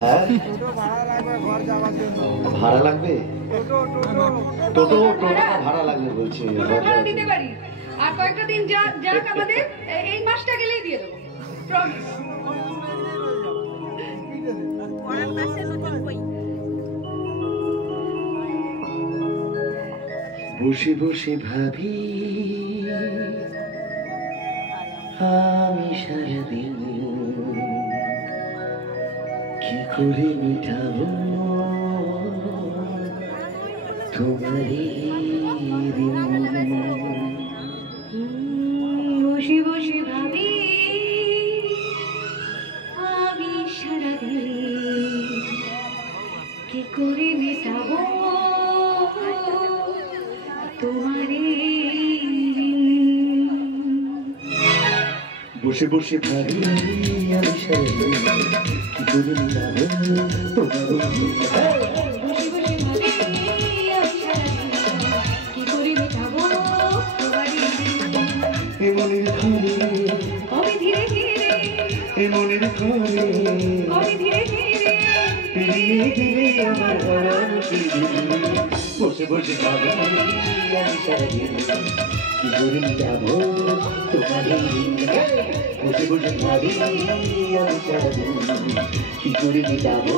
হ্যাঁ ভাড়া লাগবে টোটো ভাড়া লাগবে বলছি দিতে পারি আর কয়েকটা দিন যাক আমাদের এই মাসটা গেলেই দিয়ে দেবো বসে বসে ভাবি আমি সারাদিন কি করে মিটাবো তোমারই দিন বসে বসে ভাবি আমি সারাদিন কি করে মেটাবো তোমারই বসে বসে ভাবি আমি সারাদিন কি করে মিটাবো মনের ঘরে ধীরে ধীরে মনের ঘরে ধীরে ধীরে আমার বসে বসে ভাবি আমি সারাদিন কি করে যাবো তোমার বসে বসে ভাবি আমি সারাদিন কি করে যাবো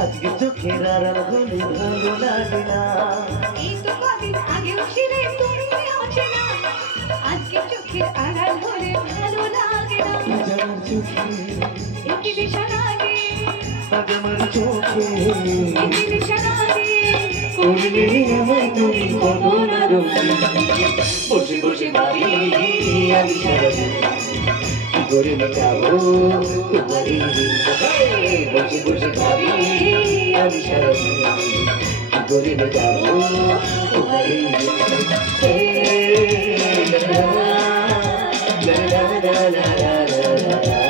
আজকে চোখের আড়াল হলে ভালো লাগে না এই তো কদিন আগেও ছিলে তুমি অচেনা আজকে চোখের আড়াল হলে ভালো লাগে না আমার চোখে একই দিশা লাগে আজ আমার চোখে একই দিশা লাগে করলে আমার তুমি কত না বসে বসে ভাবি আমি সারাদিন কি করে মেটাবো তোমারই বসে বসে ভাবি আমি সারাদিন কি করে মেটাবো তোমারই la la la la la la la